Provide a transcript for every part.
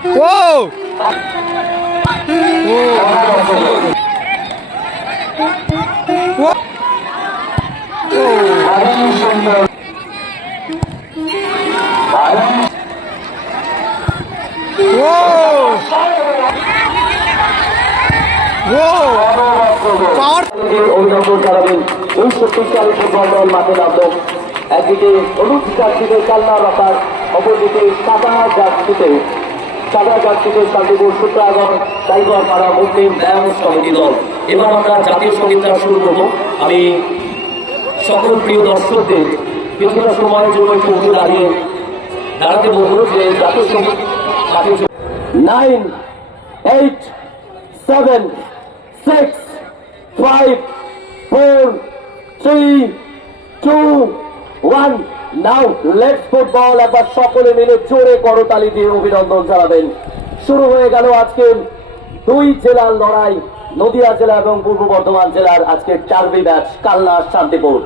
ও দারুণ সুন্দর দারুণ ও ও পাওয়ার অভিনন্দন জানাবেন এই শক্তিশালী ফুটবল দল মাঠে নামল একদিকে জার্সিতে কালনা রাখার অপরদিকে সাদা জার্সিতে সাদা জার্সিতে শান্তিপুর সূত্রাগর টাইগার পাড়া মুসলিম ব্যায়াম কমিটি দল এবার আমরা জাতীয় সঙ্গীতটা শুরু করব আমি সকল প্রিয় দর্শকদের কিছুটা সময়ের জন্য একটু উঠে দাঁড়িয়ে দাঁড়াতে বলব যে জাতীয় সংগীত nine eight seven, six, five, four, three, two, one. Now, let's football একবার সকলে মিলে জোরে করতালি দিয়ে অভিনন্দন জানাবেন। শুরু হয়ে গেল আজকের দুই জেলার লড়াই, নদিয়া জেলা এবং পূর্ব বর্ধমান জেলার আজকে চারবি match, Kalna, Shantipur.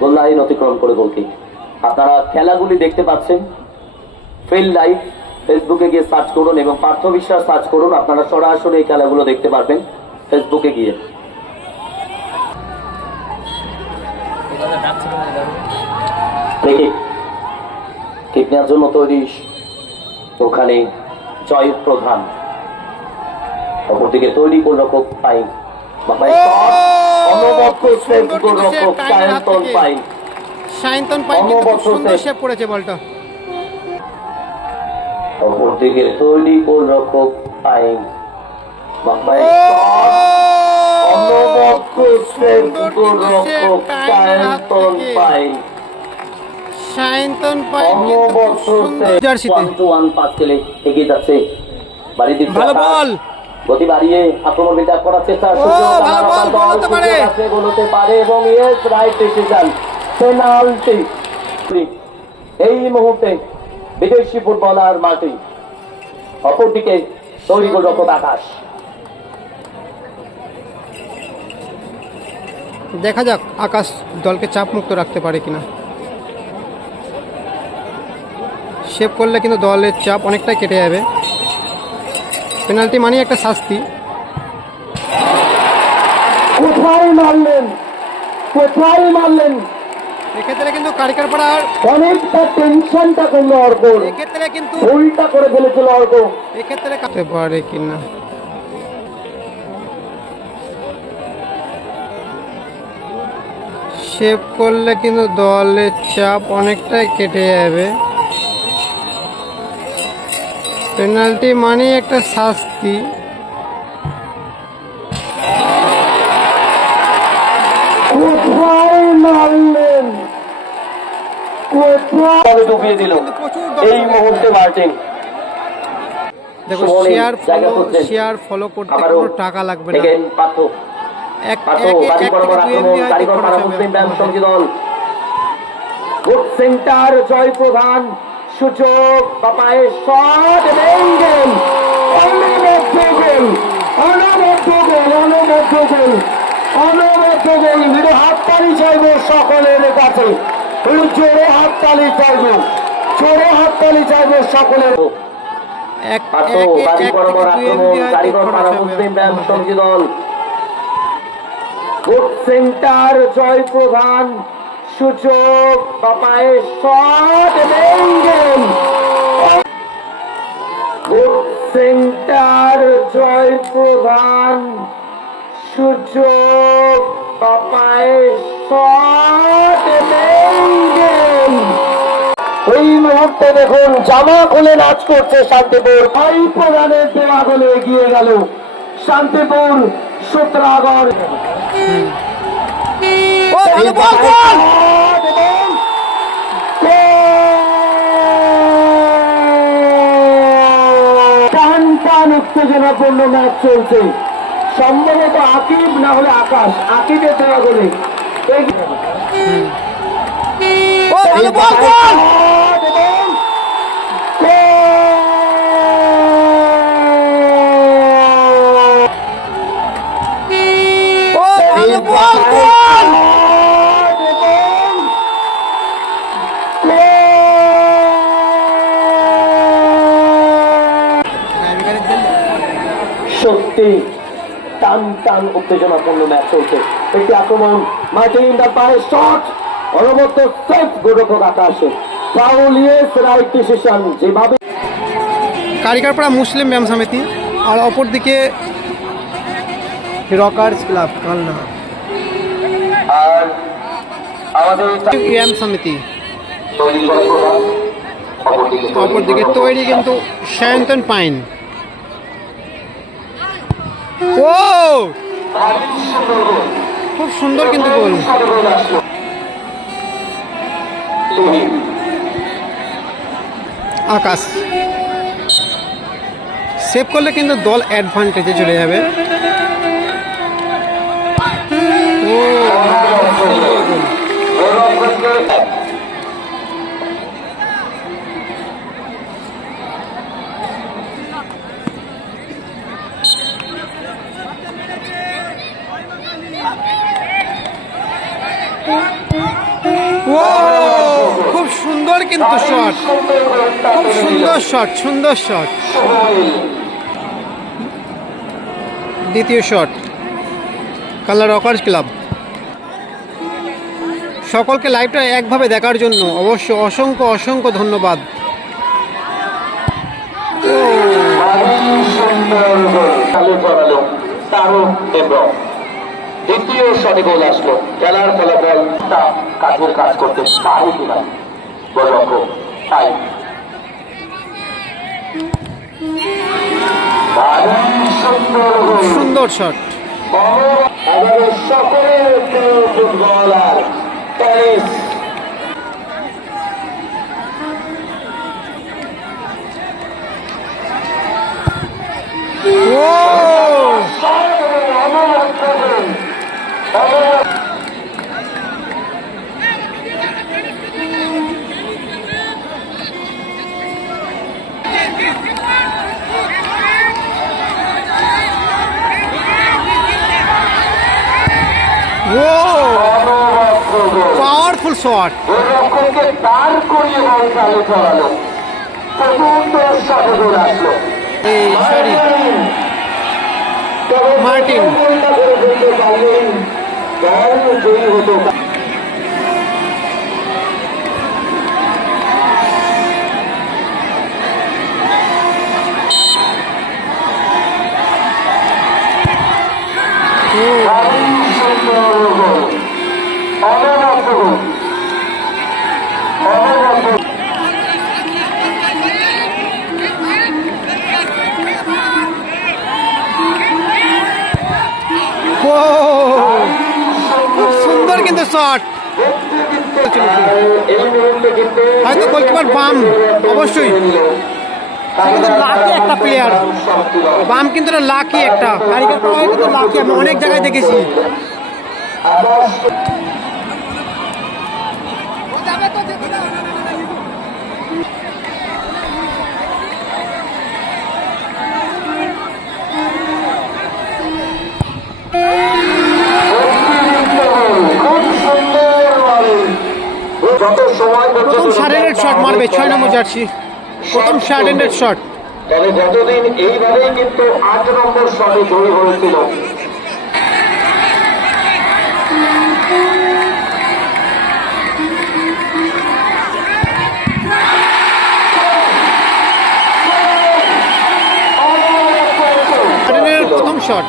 Goal line অতিক্রম করে গোলকি আপনারা খেলাগুলি দেখতে পাচ্ছেন। ফিল্ড লাইভ ফেসবুকে গিয়ে সার্চ করুন এবং পার্থ বিশ্বাস সার্চ করুন। আপনারা সরাসরি এই খেলাগুলো দেখতে পারবেন ফেসবুকে গিয়ে। নেওয়ার জন্য তৈরি ওখানে জয় প্রধান অপরদিকে তৈরি গোলরক্ষক পাই বাবাই অনবদ্য সেভ গোলরক্ষক সায়ন্তন পাই সায়ন্তন পাই কিন্তু খুব সুন্দর শেপ করেছে বলটা। অপরদিকে তৈরি গোলরক্ষক পাই বাবাই অনবদ্য সেভ গোলরক্ষক সায়ন্তন পাই সায়ন্তন এগিয়ে যাচ্ছে। ভালো বল! গতি বাড়িয়ে আক্রমণ বিতাপ করার চেষ্টা পারে। এবং ইয়েস রাইট ডিসিশন পেনাল্টি এই মুহূর্তে বিদেশি ফুটবলার মাটি। অপরদিকে তৈরি গোলরক্ষক আকাশ। দেখা যাক আকাশ দলকে চাপ মুক্ত রাখতে পারে কিনা। শেপ করলে কিন্তু দলের চাপ অনেকটাই কেটে যাবে। পেনাল্টি মানে একটা শাস্তি। কোথায় মারলেন? কোথায় মারলেন? এক্ষেত্রে কিন্তু অনেকটা টেনশনটা করল অর্ক এক্ষেত্রে কিন্তু ভুলটা করে ফেলেছিল অর্ক এক্ষেত্রে কাটতে পারে কিনা। শেপ করলে কিন্তু দলের চাপ অনেকটাই কেটে যাবে। পেনাল্টি মানে একটা শাস্তি। এই মুহূর্তে মার্টিন। দেখো শেয়ার ফলো শেয়ার ফলো করতে কোনো টাকা লাগবে না। এক দুই হয়তো খরচ হবে সেন্টার জয় প্রধান সুযোগ বাপায়ের শট গোল অনবদ্য গোল অনবদ্য গোল অনবদ্য গোল অনবদ্য গোল হাততালি চাইব সকলের কাছে। জোরে হাততালি চাইব জোরে হাততালি চাইব সকলের। এক কারিগর মুসলিম। দল। সেন্টার জয় প্রধান। সুযোগ বাপায়ের শট গোল সেন্টার জয় প্রধান সুযোগ বাপায়ের শট গোল এই মুহূর্তে দেখুন জামা খুলে নাচ করছে শান্তিপুর। ভাই প্রধানের দেওয়া বলে এগিয়ে গেল শান্তিপুর সূত্রাগর ও ভালো বল বল এবং গোল! টান উত্তেজনাপূর্ণ ম্যাচ চলছে। সম্ভবত আকিব না হলে আকাশ। আকিবের দেওয়া বলে একটি টান টান উত্তেজনাপূর্ণ ম্যাচ চলছে। একটি আক্রমণ মার্টিন দা পায়ে শট অনবদ্য সেফ গোলরক্ষক আকাশে। যেভাবে কারিকারপাড়া মুসলিম ব্যায়াম সমিতি আর অপরদিকে রকার্স ক্লাব কালনা। আর আমাদের ব্যায়াম সমিতি। অপরদিকে তৈরি কিন্তু সায়ন্তন পাইন। ও খুব সুন্দর কিন্তু গোল। আকাশ। সেভ করলে কিন্তু দল অ্যাডভান্টেজে চলে যাবে। ও। সুন্দর কিন্তু শট খুব সুন্দর শট সুন্দর শট দ্বিতীয় শট কালার রকার্স ক্লাব। সকলকে লাইভটা একভাবে দেখার জন্য অবশ্য অসংখ্য অসংখ্য ধন্যবাদ। দ্বিতীয় শটে গোল আসলো। খেলার ফলাফল তা কাজের কাজ করতে পারে কিনা? সুন্দর গোল। সুন্দর শট আমাদের সকলের প্রিয় ফুটবলার প্যারিস ও ও পাওয়ারফুল শট গোলরক্ষককে দাঁড় করিয়ে বল চালু করালো চতুর্থ শটে আসলো। মার্টিন। কিন্তু হয়তো গোলকিপার বাম, অবশ্যই। লাকি একটা প্লেয়ার বাম কিন্তু লাকি একটা। কারিগর কিন্তু লাকি আমি অনেক জায়গায় দেখেছি। মারবে ছয় নম্বর জার্সি। প্রথম শার্টেন্ডেড শট তবে গতদিন এইভাবেই কিন্তু আট নম্বর শটে জয়ী হয়েছিল। প্রথম শট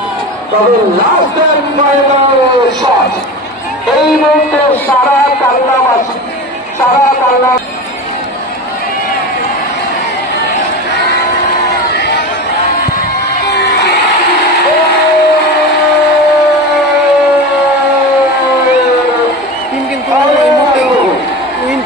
তবে লাস্ট শট এই মুহূর্তে সারা কান্নাবাসী সারা কান্না টিম কিন্তু এই মুহূর্তে উইন